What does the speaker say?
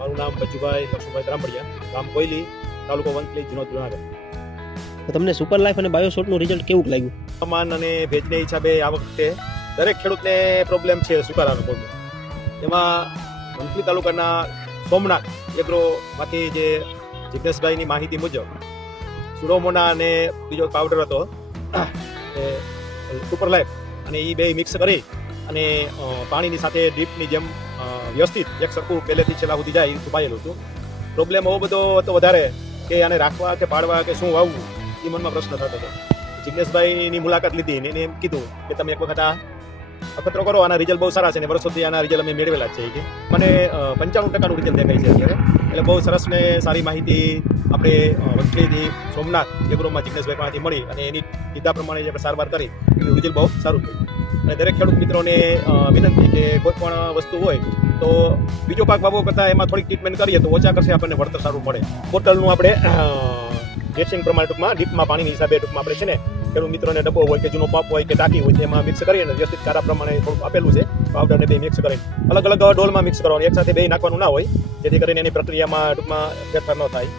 મારું નામ બચુભાઈ લક્ષુભાઈ ધરામપડિયા, ગામ કોયલી, તાલુકો વંથલી, જિલ્લો જુનાગઢ. તો તમને સુપર લાઈફ અને બાયોશોટનું રિઝલ્ટ કેવું લાગ્યું? હવામાન અને ભેજને હિસાબે આ વખતે દરેક ખેડૂતને પ્રોબ્લેમ છે સુકારાનો પ્રોબ્લેમ. એમાં વંથલી તાલુકાના સોમનાથ એગ્રોમાંથી જે જિગ્નેશભાઈની માહિતી મુજબ સુડોમોના અને બીજો પાવડર હતો એ સુપર લાઈફ, અને એ બે મિક્સ કરી અને પાણીની સાથે ડ્રીપની જેમ વ્યવસ્થિત એક સરખું પહેલેથી છેલ્લા સુધી જાય એ છુપાયેલું હતું. પ્રોબ્લેમ એવો બધો હતો વધારે કે આને રાખવા કે પાડવા કે શું વાવવું એ મનમાં પ્રશ્ન થતો હતો. જિગ્નેશભાઈની મુલાકાત લીધી ને એને એમ કીધું કે તમે એક વખત આ અખતરો કરો, આના રિઝલ્ટ બહુ સારા છે ને વર્ષોથી આના રિઝલ્ટ અમે મેળવેલા જ છે કે મને 95% રિઝલ્ટ દેખાય છે અત્યારે. એટલે બહુ સરસ ને સારી માહિતી આપણે વંથલીથી સોમનાથ એગ્રોમાં જિગ્નેશભાઈ પાસેથી મળી અને એની કીધા પ્રમાણે આપણે સારવાર કરી એનું રિઝલ્ટ બહુ સારું થયું. અને દરેક ખેડૂત મિત્રોને વિનંતી કે કોઈ પણ વસ્તુ હોય તો બીજો પાક વાવવો કરતાં એમાં થોડીક ટ્રીટમેન્ટ કરીએ તો ઓછા કરશે આપણને વળતર સારું મળે. બોટલનું આપણે ડ્રેસિંગ પ્રમાણે ટૂંકમાં ડીપમાં પાણીની હિસાબે ટૂંકમાં આપણે છે ને ખેડૂત મિત્રોને ડબ્બો હોય કે જૂનો પંપ હોય કે ટાંકી હોય એમાં મિક્સ કરીને વ્યવસ્થિત કારા પ્રમાણે થોડું આપેલું છે પાવડરને બે મિક્સ કરીને અલગ અલગ ડોલમાં મિક્સ કરવાનું, એક સાથે બે નાખવાનું ના હોય, જેથી કરીને એની પ્રક્રિયામાં ટૂંકમાં ફેરફાર ન થાય.